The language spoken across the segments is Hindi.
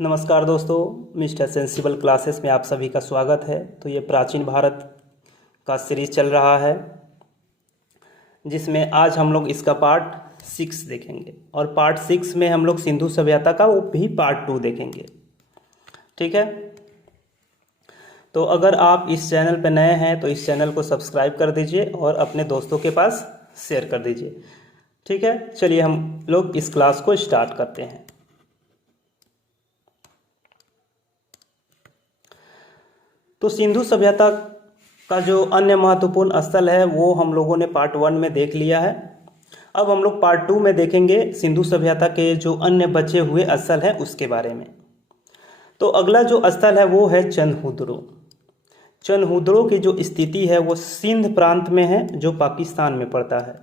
नमस्कार दोस्तों, मिस्टर सेंसिबल क्लासेस में आप सभी का स्वागत है। तो ये प्राचीन भारत का सीरीज चल रहा है जिसमें आज हम लोग इसका पार्ट 6 देखेंगे और पार्ट 6 में हम लोग सिंधु सभ्यता का वो भी पार्ट 2 देखेंगे। ठीक है, तो अगर आप इस चैनल पर नए हैं तो इस चैनल को सब्सक्राइब कर दीजिए और अपने दोस्तों के पास शेयर कर दीजिए। ठीक है, चलिए हम लोग इस क्लास को स्टार्ट करते हैं। तो सिंधु सभ्यता का जो अन्य महत्वपूर्ण स्थल है वो हम लोगों ने पार्ट 1 में देख लिया है। अब हम लोग पार्ट 2 में देखेंगे सिंधु सभ्यता के जो अन्य बचे हुए स्थल हैं उसके बारे में। तो अगला जो स्थल है वो है चंदहुदड़ो। चंदहुदड़ो की जो स्थिति है वो सिंध प्रांत में है जो पाकिस्तान में पड़ता है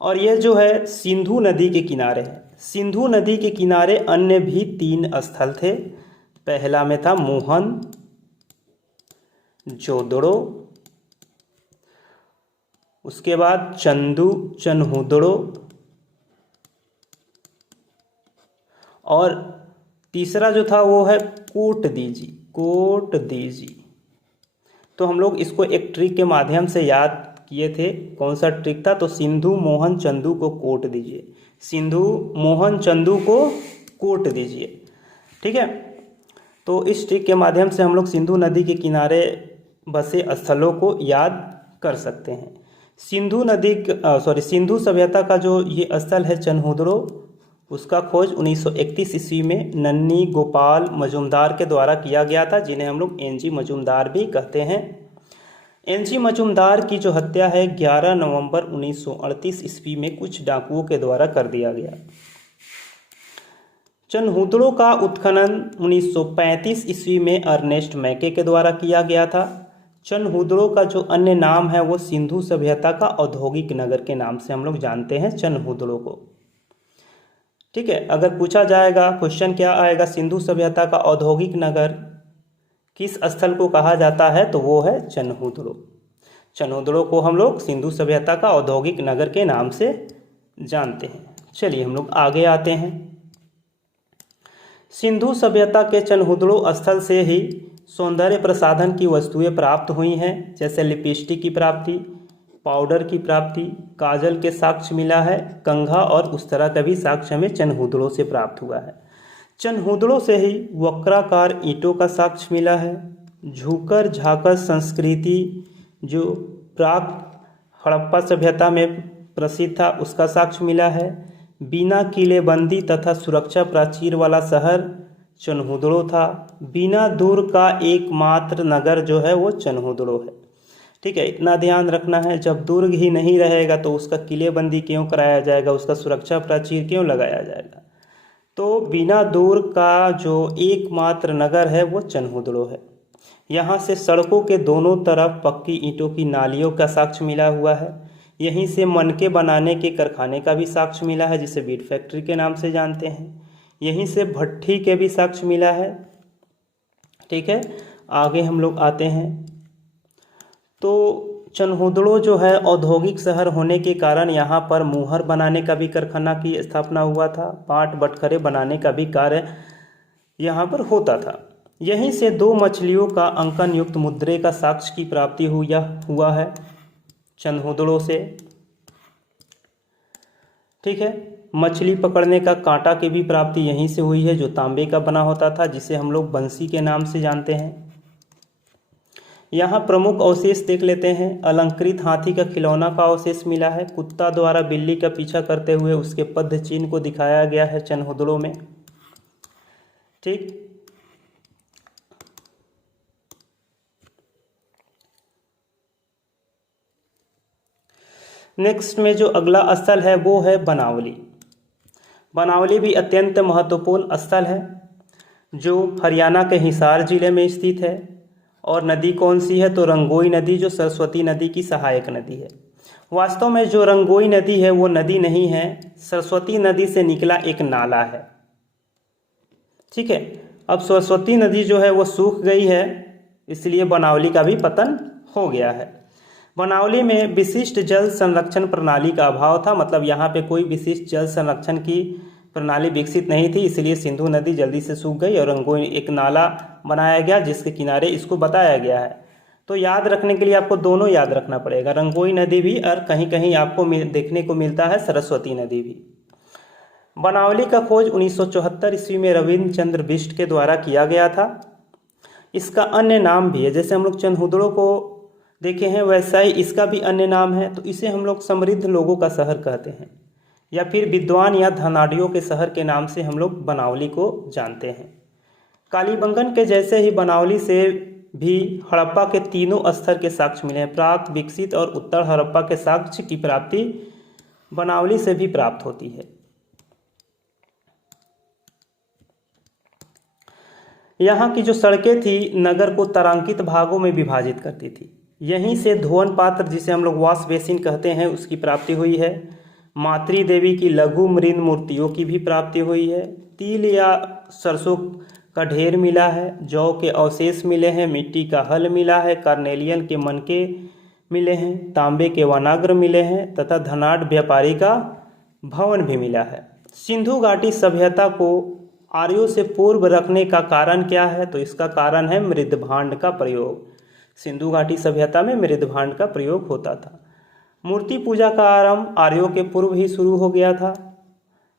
और ये जो है सिंधु नदी के किनारे है। सिंधु नदी के किनारे अन्य भी 3 स्थल थे। पहला में था मोहन जोदड़ो, उसके बाद चंदहुदड़ो और तीसरा जो था वो है कोटदीजी। तो हम लोग इसको एक ट्रिक के माध्यम से याद किए थे। कौन सा ट्रिक था? तो सिंधु मोहन चंदू को कोट दीजिए, सिंधु मोहन चंदू को कोट दीजिए। ठीक है, तो इस ट्रिक के माध्यम से हम लोग सिंधु नदी के किनारे बसे स्थलों को याद कर सकते हैं। सिंधु सभ्यता का जो ये स्थल है चंदहुदड़ो, उसका खोज 1931 ईस्वी में नन्नी गोपाल मजूमदार के द्वारा किया गया था, जिन्हें हम लोग एनजी मजूमदार भी कहते हैं। एनजी मजूमदार की जो हत्या है 11 नवंबर 1938 ईस्वी में कुछ डाकुओं के द्वारा कर दिया गया। चंदहुदड़ो का उत्खनन 1935 ईस्वी में अर्नेस्ट मैके के द्वारा किया गया था। चंदहुदड़ो का जो अन्य नाम है वो सिंधु सभ्यता का औद्योगिक नगर के नाम से हम लोग जानते हैं चंदहुदड़ो को। ठीक है, अगर पूछा जाएगा क्वेश्चन क्या आएगा, सिंधु सभ्यता का औद्योगिक नगर किस स्थल को कहा जाता है, तो वो है चंदहुदड़ो। चंदहुदड़ो को हम लोग सिंधु सभ्यता का औद्योगिक नगर के नाम से जानते हैं। चलिए हम लोग आगे आते हैं। सिंधु सभ्यता के चंदहुदड़ो स्थल से ही सौंदर्य प्रसाधन की वस्तुएं प्राप्त हुई हैं, जैसे लिपस्टिक की प्राप्ति, पाउडर की प्राप्ति, काजल के साक्ष्य मिला है, कंघा और उस तरह का भी साक्ष्य हमें चंदहुदड़ो से प्राप्त हुआ है। चंदहुदड़ो से ही वक्राकार ईंटों का साक्ष्य मिला है। झूकर झाकर संस्कृति जो प्राक हड़प्पा सभ्यता में प्रसिद्ध था उसका साक्ष्य मिला है। बिना किलेबंदी तथा सुरक्षा प्राचीर वाला शहर चंदहुदड़ो था। बिना दुर्ग का एकमात्र नगर जो है वो चंदहुदड़ो है। ठीक है, इतना ध्यान रखना है, जब दुर्ग ही नहीं रहेगा तो उसका किलेबंदी क्यों कराया जाएगा, उसका सुरक्षा प्राचीर क्यों लगाया जाएगा। तो बिना दुर्ग का जो एकमात्र नगर है वो चंदहुदड़ो है। यहाँ से सड़कों के दोनों तरफ पक्की ईंटों की नालियों का साक्ष्य मिला हुआ है। यहीं से मनके बनाने के कारखाने का भी साक्ष्य मिला है, जिसे बीट फैक्ट्री के नाम से जानते हैं। यहीं से भट्ठी के भी साक्ष्य मिला है। ठीक है, आगे हम लोग आते हैं। तो चंदहुदड़ो जो है औद्योगिक शहर होने के कारण यहाँ पर मुहर बनाने का भी कारखाना की स्थापना हुआ था। पाट बटखरे बनाने का भी कार्य यहाँ पर होता था। यहीं से 2 मछलियों का अंकन युक्त मुद्रे का साक्ष्य की प्राप्ति हुआ है चंदहुदड़ो से। ठीक है, मछली पकड़ने का कांटा की भी प्राप्ति यहीं से हुई है, जो तांबे का बना होता था, जिसे हम लोग बंसी के नाम से जानते हैं। यहाँ प्रमुख अवशेष देख लेते हैं। अलंकृत हाथी का खिलौना का अवशेष मिला है। कुत्ता द्वारा बिल्ली का पीछा करते हुए उसके पद्ध चिन्ह को दिखाया गया है चंदहुदड़ो में। ठीक, नेक्स्ट में जो अगला स्थल है वो है बनावली। बनावली भी अत्यंत महत्वपूर्ण स्थल है जो हरियाणा के हिसार जिले में स्थित है। और नदी कौन सी है? तो रंगोई नदी, जो सरस्वती नदी की सहायक नदी है। वास्तव में जो रंगोई नदी है वो नदी नहीं है, सरस्वती नदी से निकला एक नाला है। ठीक है, अब सरस्वती नदी जो है वो सूख गई है, इसलिए बनावली का भी पतन हो गया है। बनावली में विशिष्ट जल संरक्षण प्रणाली का अभाव था, मतलब यहाँ पे कोई विशिष्ट जल संरक्षण की प्रणाली विकसित नहीं थी, इसलिए सिंधु नदी जल्दी से सूख गई और रंगोई एक नाला बनाया गया जिसके किनारे इसको बताया गया है। तो याद रखने के लिए आपको दोनों याद रखना पड़ेगा, रंगोई नदी भी और कहीं कहीं आपको देखने को मिलता है सरस्वती नदी भी। बनावली का खोज 1974 ईस्वी में रविंद्र चंद्र बिष्ट के द्वारा किया गया था। इसका अन्य नाम भी है, जैसे हम लोग चंदहुदड़ो को देखे हैं वैसा ही इसका भी अन्य नाम है। तो इसे हम लोग समृद्ध लोगों का शहर कहते हैं, या फिर विद्वान या धनाढ़ियों के शहर के नाम से हम लोग बनावली को जानते हैं। कालीबंगन के जैसे ही बनावली से भी हड़प्पा के तीनों स्तर के साक्ष्य मिले हैं। प्राक, विकसित और उत्तर हड़प्पा के साक्ष्य की प्राप्ति बनावली से भी प्राप्त होती है। यहाँ की जो सड़कें थी नगर को तारांकित भागों में विभाजित करती थी। यहीं से धोवन पात्र, जिसे हम लोग वॉश बेसिन कहते हैं, उसकी प्राप्ति हुई है। मातृ देवी की लघु मृण मूर्तियों की भी प्राप्ति हुई है। तिल या सरसों का ढेर मिला है, जौ के अवशेष मिले हैं, मिट्टी का हल मिला है, कार्नेलियन के मनके मिले हैं, तांबे के वनाग्र मिले हैं तथा धनाढ़ व्यापारी का भवन भी मिला है। सिंधु घाटी सभ्यता को आर्यों से पूर्व रखने का कारण क्या है? तो इसका कारण है मृदभांड का प्रयोग। सिंधु घाटी सभ्यता में मृदभांड का प्रयोग होता था। मूर्ति पूजा का आरंभ आर्यों के पूर्व ही शुरू हो गया था।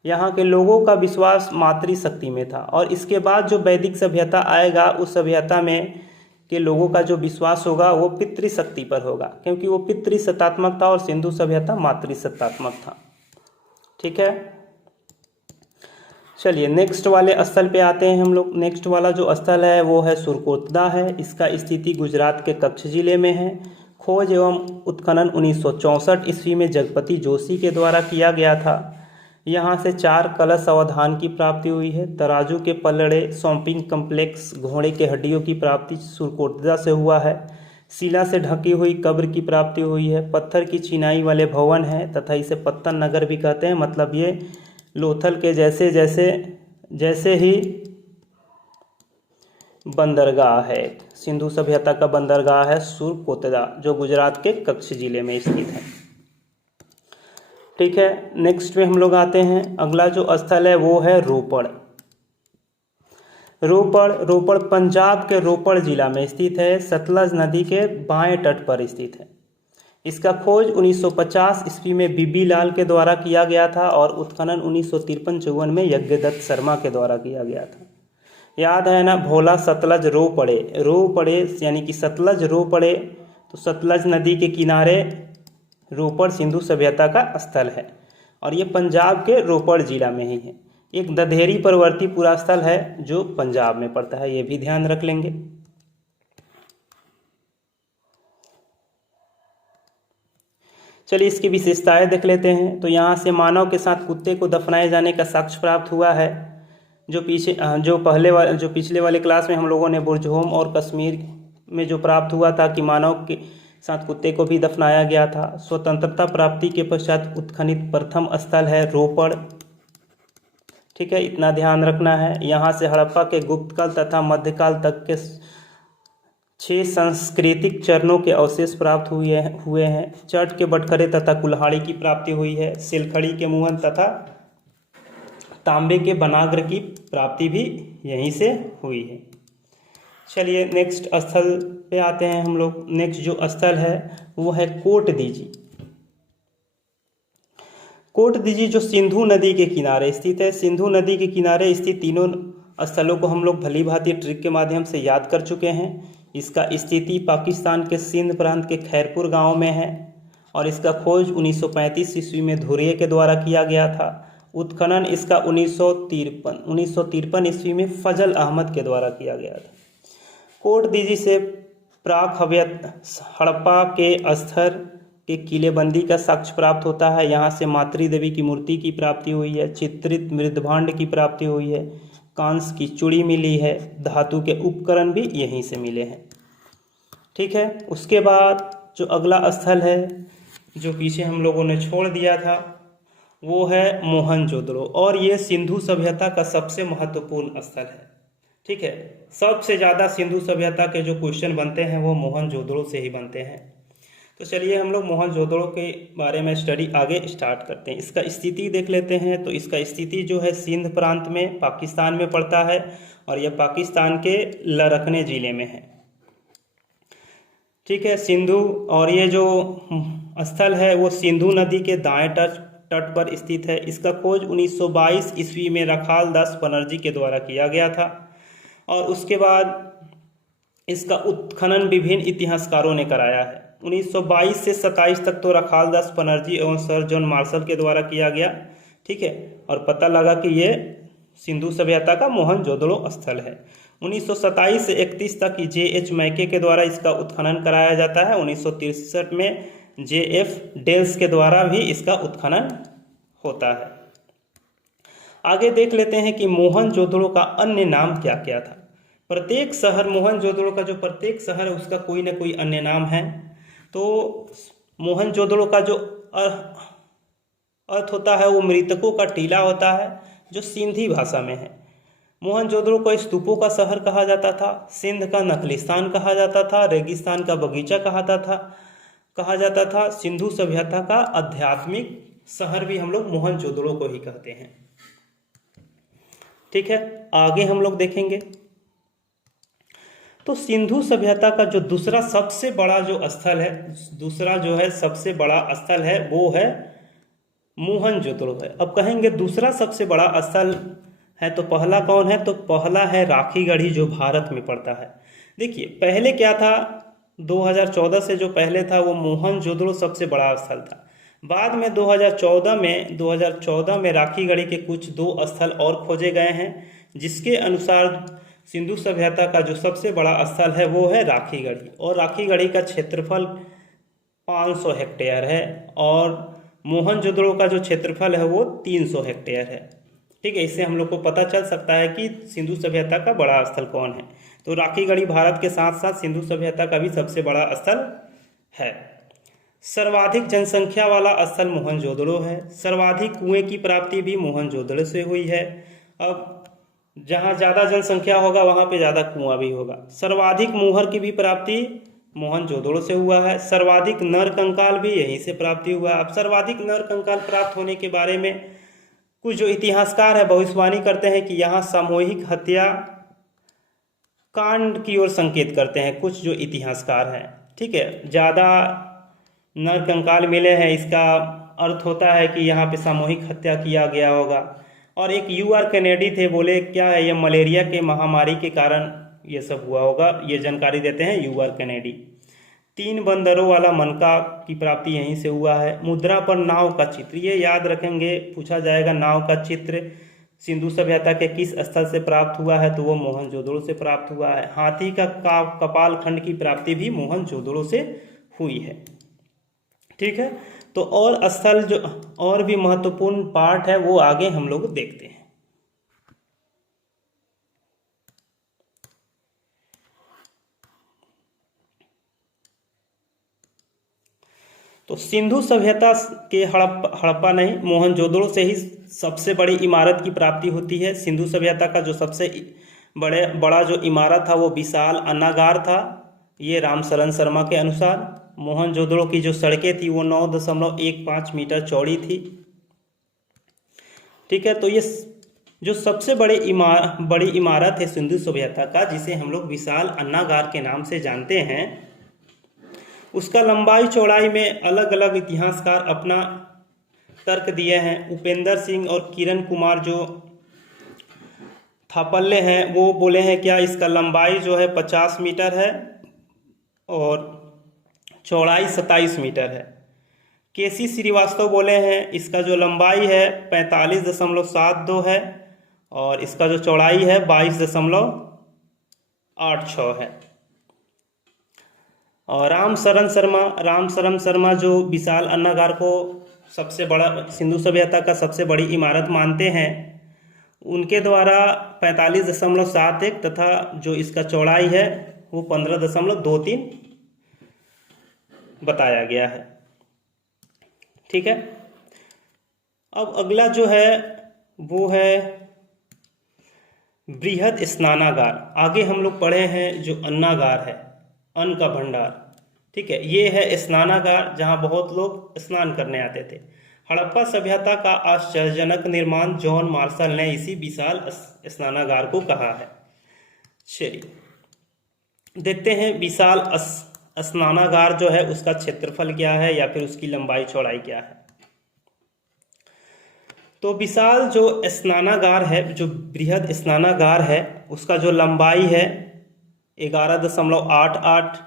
यहाँ के लोगों का विश्वास मातृशक्ति में था, और इसके बाद जो वैदिक सभ्यता आएगा उस सभ्यता में के लोगों का जो विश्वास होगा वो पितृशक्ति पर होगा, क्योंकि वो पितृसत्तात्मक था और सिंधु सभ्यता मातृसत्तात्मक था। ठीक है, चलिए नेक्स्ट वाले स्थल पे आते हैं हम लोग। नेक्स्ट वाला जो स्थल है वो है सुरकोतदा है। इसका स्थिति गुजरात के कच्छ जिले में है। खोज एवं उत्खनन 1964 ईस्वी में जगपति जोशी के द्वारा किया गया था। यहाँ से 4 कलश अवधान की प्राप्ति हुई है। तराजू के पलड़े, शॉपिंग कम्प्लेक्स, घोड़े के हड्डियों की प्राप्ति सुरकोतदा से हुआ है। शिला से ढकी हुई कब्र की प्राप्ति हुई है। पत्थर की चिनाई वाले भवन हैं तथा इसे पत्तन नगर भी कहते हैं। मतलब ये लोथल के जैसे ही बंदरगाह है, सिंधु सभ्यता का बंदरगाह है सुरकोतदा, जो गुजरात के कच्छ जिले में स्थित है। ठीक है, नेक्स्ट में हम लोग आते हैं। अगला जो स्थल है वो है रोपड़। रोपड़ पंजाब के रोपड़ जिला में स्थित है। सतलज नदी के बाएं तट पर स्थित है। इसका खोज 1950 ईस्वी में बीबी लाल के द्वारा किया गया था और उत्खनन 1953-54 में यज्ञदत्त शर्मा के द्वारा किया गया था। याद है ना, भोला सतलज रो पड़े यानी कि सतलज रो पड़े। तो सतलज नदी के किनारे रोपड़ सिंधु सभ्यता का स्थल है और ये पंजाब के रोपड़ जिला में ही है। एक दधेरी परवर्ती पूरा स्थल है जो पंजाब में पड़ता है, ये भी ध्यान रख लेंगे। चलिए इसकी विशेषताएं देख लेते हैं। तो यहाँ से मानव के साथ कुत्ते को दफनाए जाने का साक्ष्य प्राप्त हुआ है। जो पिछले वाले क्लास में हम लोगों ने बुरजहोम और कश्मीर में जो प्राप्त हुआ था कि मानव के साथ कुत्ते को भी दफनाया गया था। स्वतंत्रता प्राप्ति के पश्चात उत्खनित प्रथम स्थल है रोपड़। ठीक है, इतना ध्यान रखना है। यहाँ से हड़प्पा के गुप्तकाल तथा मध्यकाल तक के 6 सांस्कृतिक चरणों के अवशेष प्राप्त हुए हैं। चट के बटखरे तथा कुल्हाड़ी की प्राप्ति हुई है। सिलखड़ी के मुहन तथा तांबे के बनाग्र की प्राप्ति भी यहीं से हुई है। चलिए नेक्स्ट स्थल पे आते हैं हम लोग। नेक्स्ट जो स्थल है वो है कोटदीजी। कोटदीजी जो सिंधु नदी के किनारे स्थित है। सिंधु नदी के किनारे स्थित तीनों स्थलों को हम लोग भली भांति ट्रिक के माध्यम से याद कर चुके हैं। इसका स्थिति पाकिस्तान के सिंध प्रांत के खैरपुर गांव में है और इसका खोज 1935 ईस्वी में धुरिये के द्वारा किया गया था। उत्खनन इसका 1953 ईस्वी में फजल अहमद के द्वारा किया गया था। कोटदीजी से प्राक हड़प्पा के स्तर के किलेबंदी का साक्ष्य प्राप्त होता है। यहाँ से मातृ देवी की मूर्ति की प्राप्ति हुई है। चित्रित मृदभांड की प्राप्ति हुई है। कांस की चूड़ी मिली है। धातु के उपकरण भी यहीं से मिले हैं। ठीक है, उसके बाद जो अगला स्थल है जो पीछे हम लोगों ने छोड़ दिया था वो है मोहनजोदड़ो, और ये सिंधु सभ्यता का सबसे महत्वपूर्ण स्थल है। ठीक है, सबसे ज़्यादा सिंधु सभ्यता के जो क्वेश्चन बनते हैं वो मोहनजोदड़ो से ही बनते हैं। तो चलिए हम लोग मोहनजोदड़ो के बारे में स्टडी आगे स्टार्ट करते हैं। इसका स्थिति देख लेते हैं। तो इसका स्थिति जो है सिंध प्रांत में पाकिस्तान में पड़ता है और यह पाकिस्तान के लरखने ज़िले में है। ठीक है, सिंधु, और ये जो स्थल है वो सिंधु नदी के दाएं तट पर स्थित है। इसका खोज 1922 ईस्वी में रखाल दास बनर्जी के द्वारा किया गया था और उसके बाद इसका उत्खनन विभिन्न इतिहासकारों ने कराया है। 1922 से 27 तक तो रखाल दास बनर्जी एवं सर जॉन मार्शल के द्वारा किया गया। ठीक है, और पता लगा कि ये सिंधु सभ्यता का मोहनजोदड़ो स्थल है। 1927 से 31 तक J.H. मैके के द्वारा इसका उत्खनन कराया जाता है। 1963 में J.F. डेल्स के द्वारा भी इसका उत्खनन होता है। आगे देख लेते हैं कि मोहनजोदड़ो का अन्य नाम क्या क्या था। प्रत्येक शहर, मोहनजोदड़ो का जो प्रत्येक शहर है उसका कोई ना कोई अन्य नाम है। तो मोहनजोदड़ो का जो अर्थ होता है वो मृतकों का टीला होता है, जो सिंधी भाषा में है। मोहनजोदड़ो को स्तूपों का शहर कहा जाता था, सिंध का नखलिस्तान कहा जाता था, रेगिस्तान का बगीचा कहा जाता था। सिंधु सभ्यता का आध्यात्मिक शहर भी हम लोग मोहनजोदड़ो को ही कहते हैं। ठीक है, आगे हम लोग देखेंगे। तो सिंधु सभ्यता का जो दूसरा सबसे बड़ा जो स्थल है, दूसरा जो है सबसे बड़ा स्थल है वो है मोहनजोदड़ो है। अब कहेंगे दूसरा सबसे बड़ा स्थल है तो पहला कौन है, तो पहला है राखीगढ़ी जो भारत में पड़ता है। देखिए पहले क्या था, 2014 से जो पहले था वो मोहनजोदड़ो सबसे बड़ा स्थल था। बाद में 2014 में राखीगढ़ी के कुछ 2 स्थल और खोजे गए हैं, जिसके अनुसार सिंधु सभ्यता का जो सबसे बड़ा स्थल है वो है राखीगढ़ी। और राखीगढ़ी का क्षेत्रफल 500 हेक्टेयर है और मोहनजोदड़ो का जो क्षेत्रफल है वो 300 हेक्टेयर है। ठीक है, इससे हम लोग को पता चल सकता है कि सिंधु सभ्यता का बड़ा स्थल कौन है। तो राखीगढ़ी भारत के साथ साथ सिंधु सभ्यता का भी सबसे बड़ा स्थल है। सर्वाधिक जनसंख्या वाला स्थल मोहनजोदड़ो है। सर्वाधिक कुएं की प्राप्ति भी मोहनजोदड़ो से हुई है। अब जहाँ ज़्यादा जनसंख्या होगा वहाँ पे ज़्यादा कुआं भी होगा। सर्वाधिक मुहर की भी प्राप्ति मोहनजोदड़ो से हुआ है। सर्वाधिक नर कंकाल भी यहीं से प्राप्ति हुआ है। अब सर्वाधिक नर कंकाल प्राप्त होने के बारे में कुछ जो इतिहासकार है भविष्यवाणी करते हैं कि यहाँ सामूहिक हत्या कांड की ओर संकेत करते हैं कुछ जो इतिहासकार हैं। ठीक है, ज़्यादा नर कंकाल मिले हैं, इसका अर्थ होता है कि यहाँ पे सामूहिक हत्या किया गया होगा। और एक U.R. कैनेडी थे, बोले क्या है ये मलेरिया के महामारी के कारण ये सब हुआ होगा, ये जानकारी देते हैं U.R. कैनेडी। 3 बंदरों वाला मनका की प्राप्ति यहीं से हुआ है। मुद्रा पर नाव का चित्र, ये याद रखेंगे, पूछा जाएगा नाव का चित्र सिंधु सभ्यता के किस स्थल से प्राप्त हुआ है, तो वो मोहनजोदड़ो से प्राप्त हुआ है। हाथी का कपाल खंड की प्राप्ति भी मोहनजोदड़ो से हुई है। ठीक है, तो और स्थल जो और भी महत्वपूर्ण पार्ट है वो आगे हम लोग देखते हैं। तो सिंधु सभ्यता के हड़प्पा नहीं, मोहनजोदड़ो से ही सबसे बड़ी इमारत की प्राप्ति होती है। सिंधु सभ्यता का जो सबसे बड़ा जो इमारत था वो विशाल अन्नागार था, ये रामशरण शर्मा के अनुसार। मोहनजोदड़ो की जो सड़कें थी वो 9.15 मीटर चौड़ी थी। ठीक है, तो ये जो सबसे बड़ी इमारत है सिंधु सभ्यता का, जिसे हम लोग विशाल अन्नागार के नाम से जानते हैं, उसका लंबाई चौड़ाई में अलग अलग इतिहासकार अपना तर्क दिए हैं। उपेंद्र सिंह और किरण कुमार जो थापल्ले हैं वो बोले हैं क्या इसका लंबाई जो है 50 मीटर है और चौड़ाई 27 मीटर है। केसी श्रीवास्तव बोले हैं इसका जो लंबाई है 45.72 है और इसका जो चौड़ाई है 22.86 है। और रामशरण शर्मा जो विशाल अन्नागार को सबसे बड़ा सिंधु सभ्यता का सबसे बड़ी इमारत मानते हैं, उनके द्वारा 45.71 तथा जो इसका चौड़ाई है वो 15.23 बताया गया है। ठीक है, अब अगला जो है वो है बृहद स्नानागार। आगे हम लोग पढ़े हैं जो अन्नागार है, अन्न का भंडार, ठीक है, ये है स्नानागार जहाँ बहुत लोग स्नान करने आते थे। हड़प्पा सभ्यता का आश्चर्यजनक निर्माण जॉन मार्शल ने इसी विशाल स्नानागार को कहा है। चलिए देखते हैं विशाल स्नानागार जो है उसका क्षेत्रफल क्या है या फिर उसकी लंबाई चौड़ाई क्या है। तो विशाल जो स्नानागार है, जो बृहद स्नानागार है, उसका जो लंबाई है 11.88,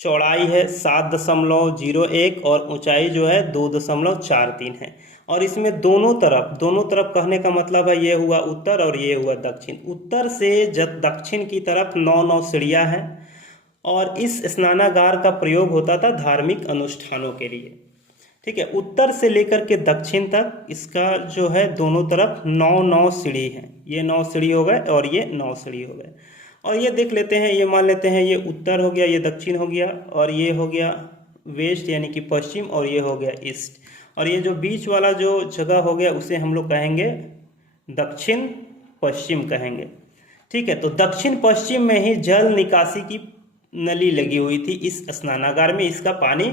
चौड़ाई है 7.01 और ऊंचाई जो है 2.43 है। और इसमें दोनों तरफ कहने का मतलब है ये हुआ उत्तर और ये हुआ दक्षिण। उत्तर से दक्षिण की तरफ 9 सीढ़ियाँ हैं और इस स्नानागार का प्रयोग होता था धार्मिक अनुष्ठानों के लिए। ठीक है, उत्तर से लेकर के दक्षिण तक इसका जो है दोनों तरफ 9 सीढ़ी हैं। ये 9 सीढ़ी हो गए और ये 9 सीढ़ी हो गए। और ये देख लेते हैं, ये मान लेते हैं ये उत्तर हो गया, ये दक्षिण हो गया और ये हो गया वेस्ट यानी कि पश्चिम और ये हो गया ईस्ट। और ये जो बीच वाला जो जगह हो गया उसे हम लोग कहेंगे दक्षिण पश्चिम कहेंगे। ठीक है, तो दक्षिण पश्चिम में ही जल निकासी की नली लगी हुई थी इस स्नानागार में, इसका पानी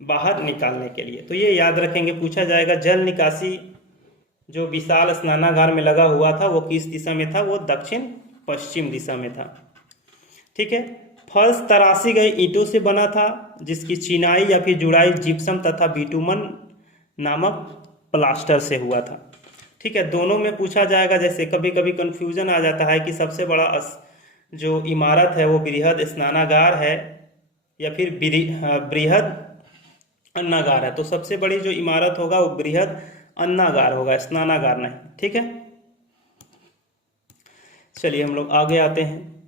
बाहर निकालने के लिए। तो ये याद रखेंगे, पूछा जाएगा जल निकासी जो विशाल स्नानागार में लगा हुआ था वो किस दिशा में था, वो दक्षिण पश्चिम दिशा में था। ठीक है, फर्श तराशी गई ईंटों से बना था जिसकी चिनाई या फिर जुड़ाई जिप्सम तथा बिटुमन नामक प्लास्टर से हुआ था। ठीक है, दोनों में पूछा जाएगा, जैसे कभी कभी कंफ्यूजन आ जाता है कि सबसे बड़ा जो इमारत है वो बृहद स्नानागार है या फिर बृहद अन्नागार है। तो सबसे बड़ी जो इमारत होगा वो बृहद अन्नागार होगा, स्नानागार नहीं। ठीक है, चलिए हम लोग आगे आते हैं।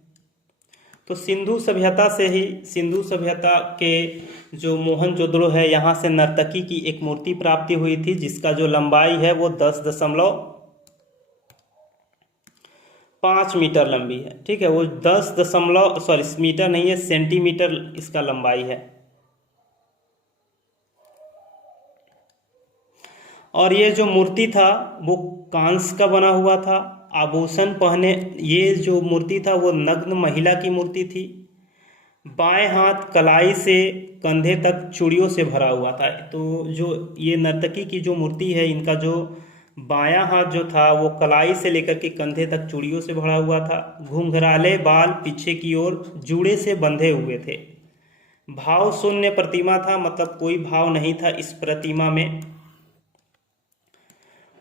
तो सिंधु सभ्यता से ही, सिंधु सभ्यता के जो मोहनजोदड़ो है यहाँ से नर्तकी की एक मूर्ति प्राप्ति हुई थी जिसका जो लंबाई है वो 10.5 मीटर लंबी है। ठीक है, वो 10 मीटर नहीं है, सेंटीमीटर इसका लंबाई है। और ये जो मूर्ति था वो कांस्य का बना हुआ था, आभूषण पहने, ये जो मूर्ति था वो नग्न महिला की मूर्ति थी। बाएं हाथ कलाई से कंधे तक चूड़ियों से भरा हुआ था। तो जो ये नर्तकी की जो मूर्ति है, इनका जो बायां हाथ जो था वो कलाई से लेकर के कंधे तक चूड़ियों से भरा हुआ था। घुंघराले बाल पीछे की ओर जूड़े से बंधे हुए थे। भाव शून्य प्रतिमा था, मतलब कोई भाव नहीं था इस प्रतिमा में।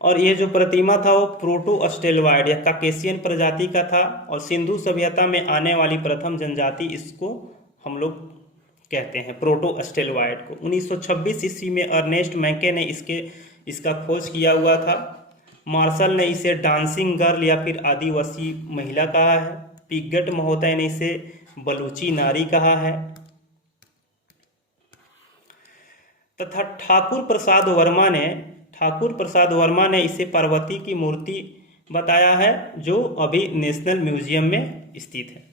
और ये जो प्रतिमा था वो प्रोटो-ऑस्ट्रेलॉइड या काकेशियन प्रजाति का था और सिंधु सभ्यता में आने वाली प्रथम जनजाति इसको हम लोग कहते हैं, प्रोटो-ऑस्ट्रेलॉइड को। 1926 ईस्वी में अर्नेस्ट मैके ने इसका खोज किया हुआ था। मार्शल ने इसे डांसिंग गर्ल या फिर आदिवासी महिला कहा है। पिगट महोदय ने इसे बलूची नारी कहा है तथा ठाकुर प्रसाद वर्मा ने इसे पार्वती की मूर्ति बताया है जो अभी नेशनल म्यूजियम में स्थित है।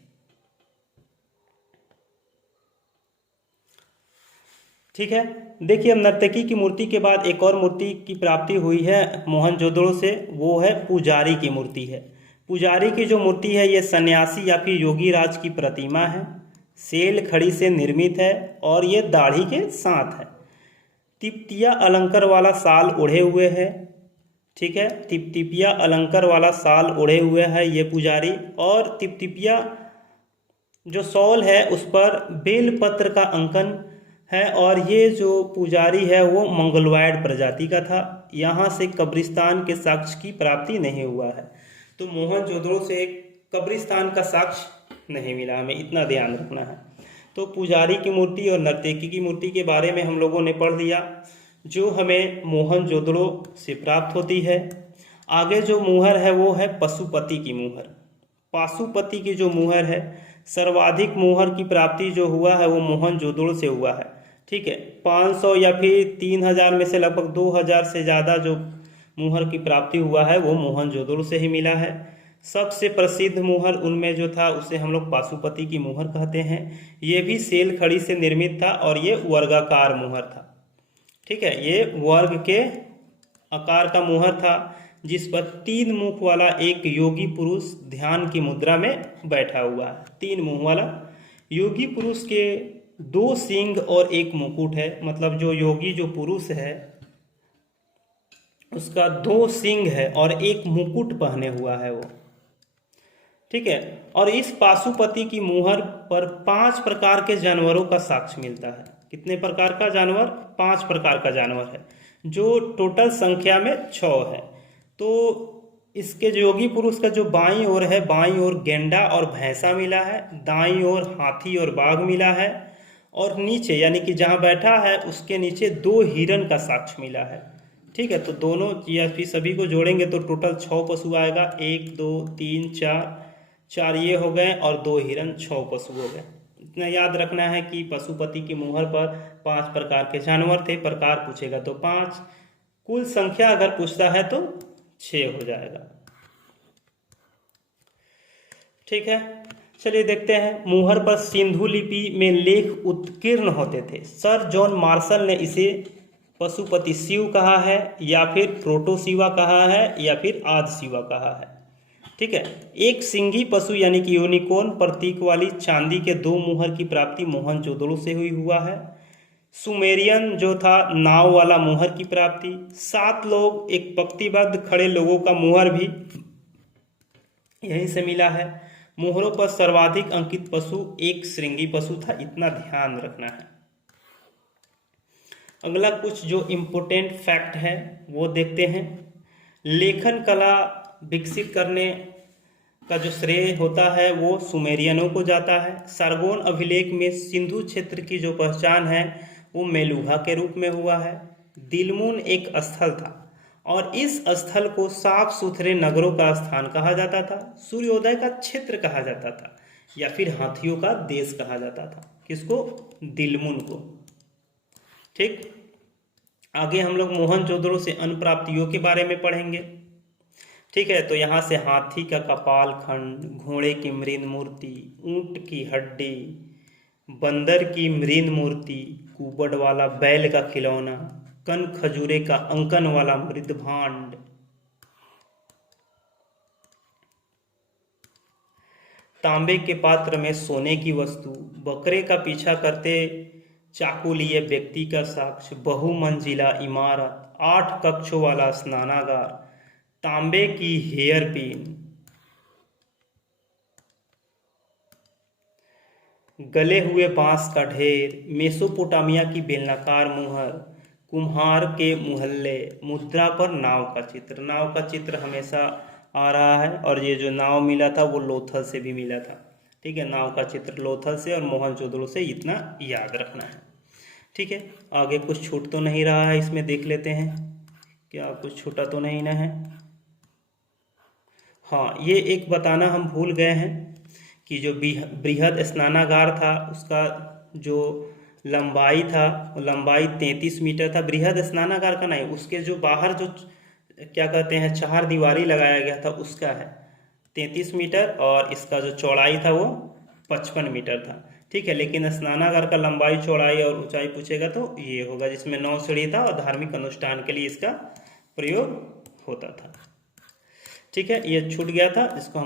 ठीक है, देखिए अब नर्तकी की मूर्ति के बाद एक और मूर्ति की प्राप्ति हुई है मोहनजोदड़ो से, वो है पुजारी की मूर्ति है। पुजारी की जो मूर्ति है ये सन्यासी या फिर योगी राज की प्रतिमा है। सेल खड़ी से निर्मित है और ये दाढ़ी के साथ है। तिपतिया अलंकार वाला साल ओढ़े हुए है। ठीक है, तिपतिपिया अलंकार वाला साल ओढ़े हुए है ये पुजारी। और तिपतिपिया जो शॉल है उस पर बेलपत्र का अंकन है। और ये जो पुजारी है वो मंगलवाइड प्रजाति का था। यहाँ से कब्रिस्तान के साक्ष्य की प्राप्ति नहीं हुआ है। तो मोहनजोदड़ो से कब्रिस्तान का साक्ष्य नहीं मिला, हमें इतना ध्यान रखना है। तो पुजारी की मूर्ति और नर्तकी की मूर्ति के बारे में हम लोगों ने पढ़ लिया जो हमें मोहनजोदड़ो से प्राप्त होती है। आगे जो मुहर है वो है पशुपति की मुहर। पाशुपति की जो मुहर है, सर्वाधिक मुहर की प्राप्ति जो हुआ है वो मोहनजोदड़ो से हुआ है। ठीक है, 500 या फिर 3000 में से लगभग 2000 से ज़्यादा जो मुहर की प्राप्ति हुआ है वो मोहनजोदड़ो से ही मिला है। सबसे प्रसिद्ध मुहर उनमें जो था उसे हम लोग पाशुपति की मुहर कहते हैं। ये भी सेल खड़ी से निर्मित था और ये वर्गाकार मुहर था। ठीक है, ये वर्ग के आकार का मुहर था जिस पर 3 मुख वाला एक योगी पुरुष ध्यान की मुद्रा में बैठा हुआ है। 3 मुंह वाला योगी पुरुष के दो सींग और एक मुकुट है, मतलब जो योगी जो पुरुष है उसका दो सींग है और एक मुकुट पहने हुआ है वो, ठीक है। और इस पाशुपति की मुहर पर 5 प्रकार के जानवरों का साक्ष्य मिलता है। कितने प्रकार का जानवर? 5 प्रकार का जानवर है, जो टोटल संख्या में 6 है। तो इसके जो योगी पुरुष का जो बाईं ओर है, बाईं ओर गेंडा और भैंसा मिला है, दाईं ओर हाथी और बाघ मिला है, और नीचे यानी कि जहाँ बैठा है उसके नीचे 2 हिरन का साक्ष्य मिला है, ठीक है। तो दोनों या फिर सभी को जोड़ेंगे तो टोटल 6 पशु आएगा। 1 2 3 4 ये हो गए और 2 हिरन, 6 पशु हो गए। इतना याद रखना है कि पशुपति की मुहर पर 5 प्रकार के जानवर थे, प्रकार पूछेगा तो 5, कुल संख्या अगर पूछता है तो 6 हो जाएगा, ठीक है। चलिए देखते हैं, मुहर पर सिंधु लिपि में लेख उत्कीर्ण होते थे। सर जॉन मार्शल ने इसे पशुपति शिव कहा है, या फिर प्रोटो शिवा कहा है, या फिर आदि शिवा कहा है, ठीक है। एक सिंगी पशु यानी कि यूनिकॉर्न प्रतीक वाली चांदी के 2 मुहर की प्राप्ति मोहनजोदड़ो से हुआ है। सुमेरियन जो था नाव वाला मुहर की प्राप्ति। 7 लोग एक पंक्तिबद्ध खड़े लोगों का मुहर भी यहीं से मिला है। मुहरों पर सर्वाधिक अंकित पशु एक श्रृंगी पशु था, इतना ध्यान रखना है। अगला कुछ जो इम्पोर्टेंट फैक्ट है वो देखते हैं। लेखन कला विकसित करने का जो श्रेय होता है वो सुमेरियनों को जाता है। सारगोन अभिलेख में सिंधु क्षेत्र की जो पहचान है वो मेलुहा के रूप में हुआ है। दिलमुन एक स्थल था और इस स्थल को साफ सुथरे नगरों का स्थान कहा जाता था। सूर्योदय का क्षेत्र कहा जाता था, या फिर हाथियों का देश कहा जाता था। किसको? दिलमुन को, ठीक। आगे हम लोग मोहनजोदड़ो से अन्न प्राप्तियों के बारे में पढ़ेंगे, ठीक है। तो यहाँ से हाथी का कपाल खंड, घोड़े की मृद मूर्ति, ऊंट की हड्डी, बंदर की मृद मूर्ति, कुबड़ वाला बैल का खिलौना, कन खजूरे का अंकन वाला मृद भांड, तांबे के पात्र में सोने की वस्तु, बकरे का पीछा करते चाकू लिए व्यक्ति का साक्ष्य, बहुमंजिला इमारत, 8 कक्षों वाला स्नानागार, तांबे की हेयर पिन, गले हुए बांस का ढेर, मेसोपोटामिया की बेलनाकार मुहर, कुम्हार के मुहल्ले, मुद्रा पर नाव का चित्र। नाव का चित्र हमेशा आ रहा है, और ये जो नाव मिला था वो लोथल से भी मिला था, ठीक है। नाव का चित्र लोथल से और मोहनजोदड़ो से, इतना याद रखना है, ठीक है। आगे कुछ छूट तो नहीं रहा है, इसमें देख लेते हैं क्या कुछ छूटा तो नहीं ना है। हाँ, ये एक बताना हम भूल गए हैं कि जो बृहद स्नानागार था उसका जो लंबाई था, लंबाई 33 मीटर था। बृहद स्नानागार का नहीं, उसके जो बाहर जो क्या कहते हैं 4 दीवारी लगाया गया था उसका है 33 मीटर, और इसका जो चौड़ाई था वो 55 मीटर था, ठीक है। लेकिन स्नानागार का लंबाई, चौड़ाई और ऊंचाई पूछेगा तो ये होगा, जिसमें 9 सीढ़ी था और धार्मिक अनुष्ठान के लिए इसका प्रयोग होता था, ठीक है। ये छूट गया था, इसको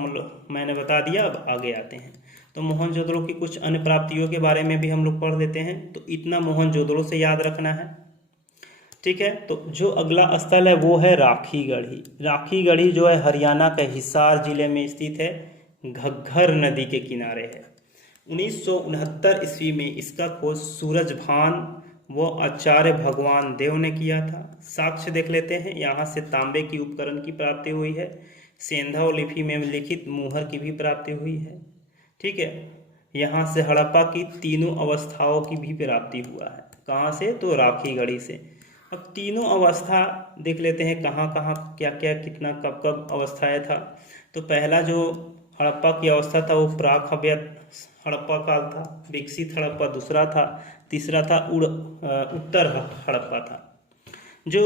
मैंने बता दिया। अब आगे आते हैं, तो मोहनजोदड़ो की कुछ अन्य प्राप्तियों के बारे में भी हम लोग पढ़ लेते हैं। तो इतना मोहनजोदड़ो से याद रखना है, ठीक है। तो जो अगला स्थल है वो है राखीगढ़ी। राखीगढ़ी जो है हरियाणा के हिसार जिले में स्थित है, घग्घर नदी के किनारे है। 1969 ईस्वी में इसका खोज सूरजभान व आचार्य भगवान देव ने किया था। साक्ष्य देख लेते हैं, यहाँ से तांबे की उपकरण की प्राप्ति हुई है, सेंधा लिपि में लिखित मुहर की भी प्राप्ति हुई है, ठीक है। यहाँ से हड़प्पा की तीनों अवस्थाओं की भी प्राप्ति हुआ है। कहाँ से? तो राखीगढ़ी से। अब तीनों अवस्था देख लेते हैं, कहाँ कहाँ क्या क्या कितना कब कब अवस्थाएं था। तो पहला जो हड़प्पा की अवस्था था वो प्राक हड़प्पा काल था, विकसित हड़प्पा दूसरा था, तीसरा था उत्तर हड़प्पा था। जो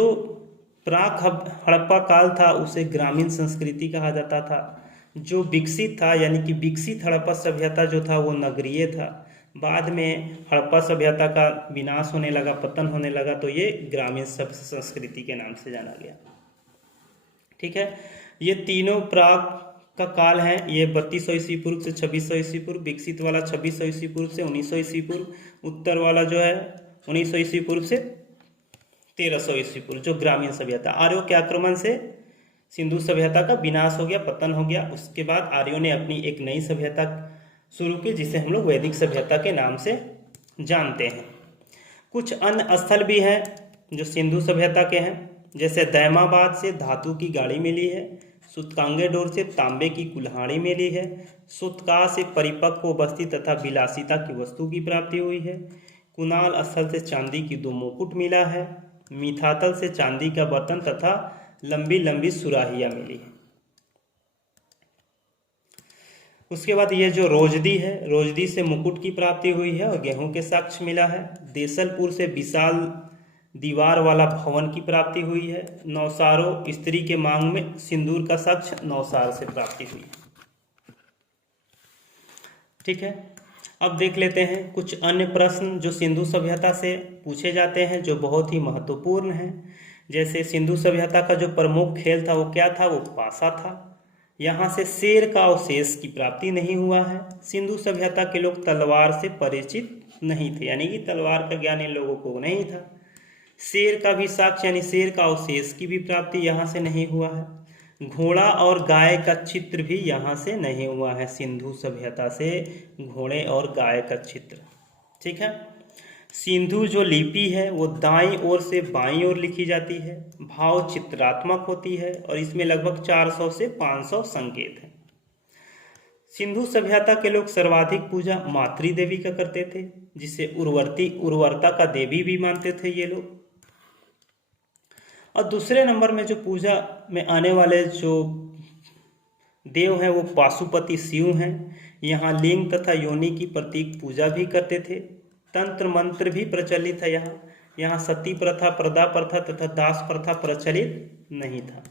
प्राक हड़प्पा काल था उसे ग्रामीण संस्कृति कहा जाता था। जो विकसित था यानी कि विकसित हड़प्पा सभ्यता जो था वो नगरीय था। बाद में हड़प्पा सभ्यता का विनाश होने लगा, पतन होने लगा, तो ये ग्रामीण संस्कृति के नाम से जाना गया, ठीक है। ये तीनों प्राक का काल है ये 3200 ईस्वी पूर्व से 2600 ईस्वी पूर्व, विकसित वाला 2600 ईस्वी पूर्व से 1900 ईस्वी पूर्व, उत्तर वाला जो है 1900 ईस्वी पूर्व से 1300 ईस्वी पूर्व, जो ग्रामीण सभ्यता। आर्यों के आक्रमण से सिंधु सभ्यता का विनाश हो गया, पतन हो गया। उसके बाद आर्यों ने अपनी एक नई सभ्यता शुरू की जिसे हम लोग वैदिक सभ्यता के नाम से जानते हैं। कुछ अन्य स्थल भी हैं जो सिंधु सभ्यता के हैं, जैसे दैमाबाद से धातु की गाड़ी मिली है, सुतकांगेडोर से तांबे की कुल्हाड़ी मिली है, सुतका से परिपक्व बस्ती तथा विलासिता की वस्तु की प्राप्ति हुई है, कुनाल स्थल से चांदी की 2 मुकुट मिला है, मिथातल से चांदी का बर्तन तथा लंबी लंबी सुराहियां मिली है। उसके बाद ये जो रोजदी है, रोजदी से मुकुट की प्राप्ति हुई है और गेहूं के साक्ष्य मिला है। देसलपुर से विशाल दीवार वाला भवन की प्राप्ति हुई है। नौसारो स्त्री के मांग में सिंदूर का साक्ष्य नौसार से प्राप्ति हुई है। ठीक है, अब देख लेते हैं कुछ अन्य प्रश्न जो सिंधु सभ्यता से पूछे जाते हैं जो बहुत ही महत्वपूर्ण हैं। जैसे सिंधु सभ्यता का जो प्रमुख खेल था वो क्या था? वो पासा था। यहाँ से शेर का अवशेष की प्राप्ति नहीं हुआ है। सिंधु सभ्यता के लोग तलवार से परिचित नहीं थे, यानी कि तलवार का ज्ञान इन लोगों को नहीं था। शेर का भी साक्ष्य यानी शेर का अवशेष की भी प्राप्ति यहाँ से नहीं हुआ है। घोड़ा और गाय का चित्र भी यहाँ से नहीं हुआ है। सिंधु सभ्यता से घोड़े और गाय का चित्र। ठीक है, सिंधु जो लिपि है वो दाईं ओर से बाईं ओर लिखी जाती है, भाव चित्रात्मक होती है और इसमें लगभग 400 से 500 संकेत हैं। सिंधु सभ्यता के लोग सर्वाधिक पूजा मातृ देवी का करते थे, जिसे उर्वरता का देवी भी मानते थे ये लोग। और दूसरे नंबर में जो पूजा में आने वाले जो देव हैं वो पाशुपति शिव हैं। यहाँ लिंग तथा योनि की प्रतीक पूजा भी करते थे। तंत्र मंत्र भी प्रचलित है। यहाँ सती प्रथा, प्रदा प्रथा तथा दास प्रथा प्रचलित नहीं था।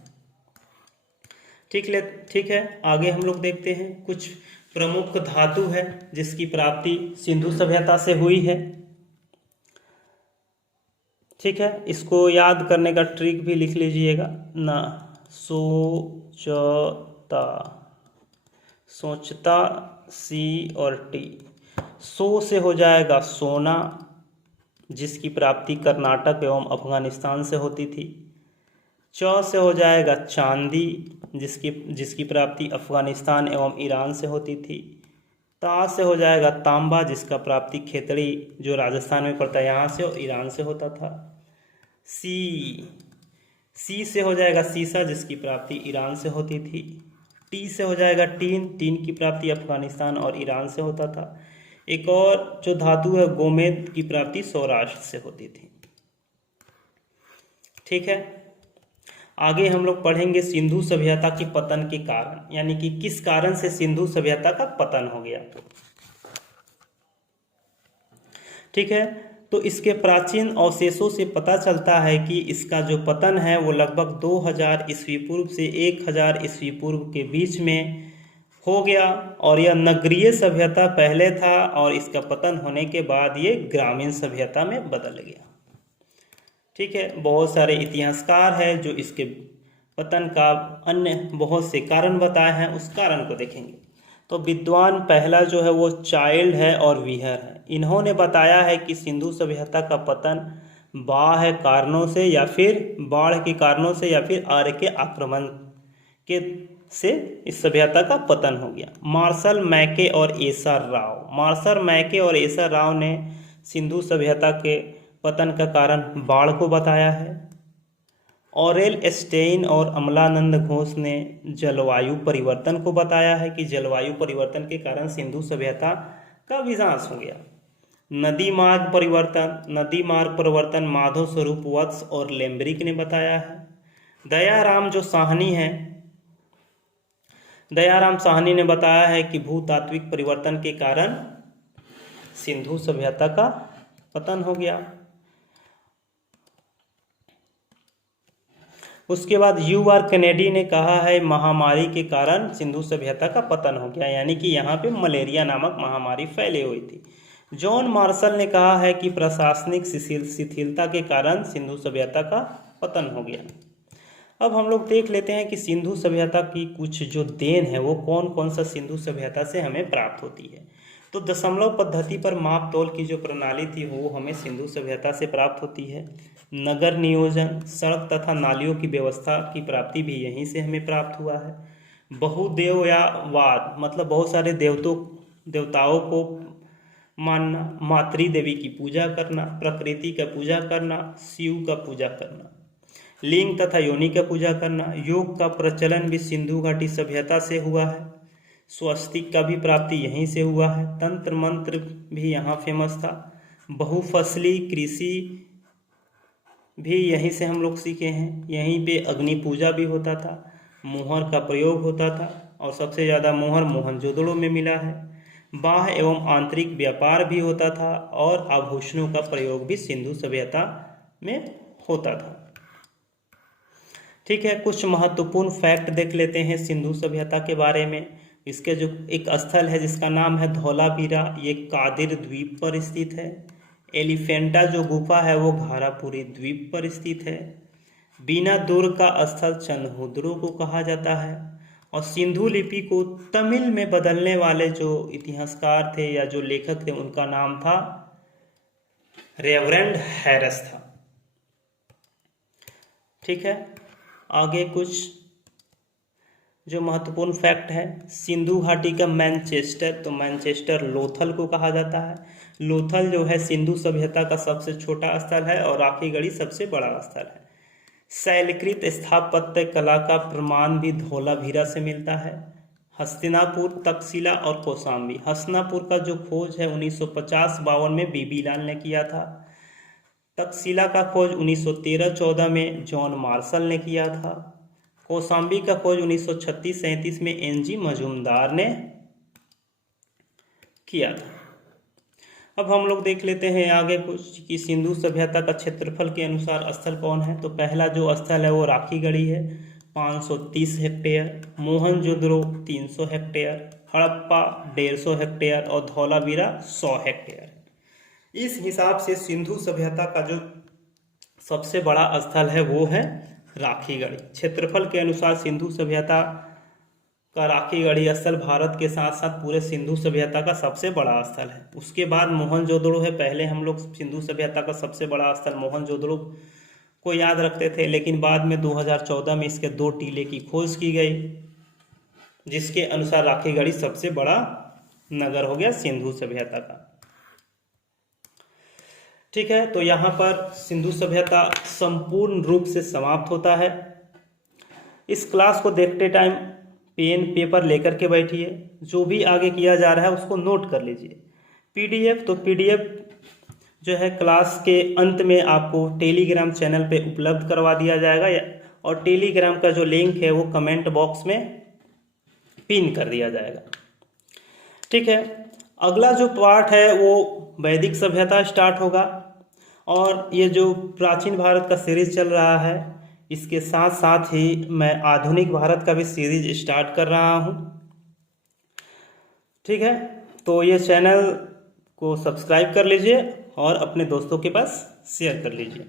ठीक है, आगे हम लोग देखते हैं कुछ प्रमुख धातु है जिसकी प्राप्ति सिंधु सभ्यता से हुई है। ठीक है, इसको याद करने का ट्रिक भी लिख लीजिएगा ना। सोचता सी और टी। सो से हो जाएगा सोना, जिसकी प्राप्ति कर्नाटक एवं अफगानिस्तान से होती थी। च से हो जाएगा चांदी, जिसकी प्राप्ति अफगानिस्तान एवं ईरान से होती थी। ता से हो जाएगा तांबा, जिसका प्राप्ति खेतड़ी जो राजस्थान में पड़ता है यहाँ से और ईरान से होता था। सी से हो जाएगा सीसा, जिसकी प्राप्ति ईरान से होती थी। टी से हो जाएगा टीन की प्राप्ति अफगानिस्तान और ईरान से होता था। एक और जो धातु है गोमेद की प्राप्ति सौराष्ट्र से होती थी। ठीक है, आगे हम लोग पढ़ेंगे सिंधु सभ्यता के पतन के कारण, यानी कि किस कारण से सिंधु सभ्यता का पतन हो गया। ठीक है, तो इसके प्राचीन अवशेषों से पता चलता है कि इसका जो पतन है वो लगभग 2000 ईस्वी पूर्व से 1000 ईस्वी पूर्व के बीच में हो गया और यह नगरीय सभ्यता पहले था और इसका पतन होने के बाद ये ग्रामीण सभ्यता में बदल गया। ठीक है, बहुत सारे इतिहासकार हैं जो इसके पतन का अन्य बहुत से कारण बताए हैं, उस कारण को देखेंगे। तो विद्वान पहला जो है वो चाइल्ड है और वीहर है। इन्होंने बताया है कि सिंधु सभ्यता का पतन बाह्य कारणों से या फिर बाढ़ के कारणों से या फिर आर्य के आक्रमण के से इस सभ्यता का पतन हो गया। मार्शल मैके और एसा राव ने सिंधु सभ्यता के पतन का कारण बाढ़ को बताया है। ऑरेल स्टेइन और अमलानंद घोष ने जलवायु परिवर्तन को बताया है कि जलवायु परिवर्तन के कारण सिंधु सभ्यता का विनाश हो गया। नदी मार्ग परिवर्तन माधव स्वरूप वत्स और लेम्ब्रिक ने बताया है। दयाराम साहनी ने बताया है कि भूतात्विक परिवर्तन के कारण सिंधु सभ्यता का पतन हो गया। उसके बाद U.R. कैनेडी ने कहा है महामारी के कारण सिंधु सभ्यता का पतन हो गया, यानी कि यहाँ पे मलेरिया नामक महामारी फैली हुई थी। जॉन मार्शल ने कहा है कि प्रशासनिक शिथिलता के कारण सिंधु सभ्यता का पतन हो गया। अब हम लोग देख लेते हैं कि सिंधु सभ्यता की कुछ जो देन है वो कौन कौन सा सिंधु सभ्यता से हमें प्राप्त होती है। तो दशमलव पद्धति पर माप तोल की जो प्रणाली थी वो हमें सिंधु सभ्यता से प्राप्त होती है। नगर नियोजन, सड़क तथा नालियों की व्यवस्था की प्राप्ति भी यहीं से हमें प्राप्त हुआ है। बहुदेवयावाद मतलब बहुत सारे देवताओं को मानना, मातृ देवी की पूजा करना, प्रकृति का पूजा करना, शिव का पूजा करना, लिंग तथा योनि का पूजा करना। योग का प्रचलन भी सिंधु घाटी सभ्यता से हुआ है। स्वस्तिक का भी प्राप्ति यहीं से हुआ है। तंत्र मंत्र भी यहाँ फेमस था। बहुफसली कृषि भी यहीं से हम लोग सीखे हैं। यहीं पे अग्नि पूजा भी होता था, मोहर का प्रयोग होता था और सबसे ज़्यादा मोहर मोहनजोदड़ो में मिला है। बाह्य एवं आंतरिक व्यापार भी होता था और आभूषणों का प्रयोग भी सिंधु सभ्यता में होता था। ठीक है, कुछ महत्वपूर्ण फैक्ट देख लेते हैं सिंधु सभ्यता के बारे में। इसके जो एक स्थल है जिसका नाम है धौलावीरा, ये कादिर द्वीप पर स्थित है। एलिफेंटा जो गुफा है वो घारापुरी द्वीप पर स्थित है। बीना दुर्ग का स्थल चनहुद्रो को कहा जाता है। और सिंधु लिपि को तमिल में बदलने वाले जो इतिहासकार थे या जो लेखक थे उनका नाम था रेवरेंड हैरिस था। ठीक है, आगे कुछ जो महत्वपूर्ण फैक्ट है। सिंधु घाटी का मैनचेस्टर, तो मैनचेस्टर लोथल को कहा जाता है। लोथल जो है सिंधु सभ्यता का सबसे छोटा स्थल है और राखीगढ़ी सबसे बड़ा स्थल है। शैलकृत स्थापत्य कला का प्रमाण भी धौलावीरा से मिलता है। हस्तिनापुर, तक्षशिला और कौशाम्बी। हस्तिनापुर का जो खोज है 1950-52 में बीबी लाल ने किया था। तक्षशिला का खोज 1913-14 में जॉन मार्शल ने किया था। कौशाम्बी का खोज 1936-37 में एनजी मजूमदार ने किया था। अब हम लोग देख लेते हैं आगे कुछ कि सिंधु सभ्यता का क्षेत्रफल के अनुसार स्थल कौन है। तो पहला जो स्थल है वो राखीगढ़ी है, 530 hectare. Mohenjodaro 300 hectare. Harappa 150 hectare और धौलावीरा 100 हेक्टेयर। इस हिसाब से सिंधु सभ्यता का जो सबसे बड़ा स्थल है वो है राखीगढ़ी। क्षेत्रफल के अनुसार सिंधु सभ्यता का राखीगढ़ी स्थल भारत के साथ साथ पूरे सिंधु सभ्यता का सबसे बड़ा स्थल है। उसके बाद मोहनजोदड़ो है। पहले हम लोग सिंधु सभ्यता का सबसे बड़ा स्थल मोहनजोदड़ो को याद रखते थे, लेकिन बाद में 2014 में इसके 2 टीले की खोज की गई, जिसके अनुसार राखीगढ़ी सबसे बड़ा नगर हो गया सिंधु सभ्यता का। ठीक है, तो यहाँ पर सिंधु सभ्यता संपूर्ण रूप से समाप्त होता है। इस क्लास को देखते टाइम पेन पेपर लेकर के बैठिए, जो भी आगे किया जा रहा है उसको नोट कर लीजिए। पीडीएफ, तो पीडीएफ जो है क्लास के अंत में आपको टेलीग्राम चैनल पे उपलब्ध करवा दिया जाएगा और टेलीग्राम का जो लिंक है वो कमेंट बॉक्स में पिन कर दिया जाएगा। ठीक है, अगला जो पार्ट है वो वैदिक सभ्यता स्टार्ट होगा और ये जो प्राचीन भारत का सीरीज चल रहा है इसके साथ साथ ही मैं आधुनिक भारत का भी सीरीज स्टार्ट कर रहा हूँ। ठीक है, तो ये चैनल को सब्सक्राइब कर लीजिए और अपने दोस्तों के पास शेयर कर लीजिए।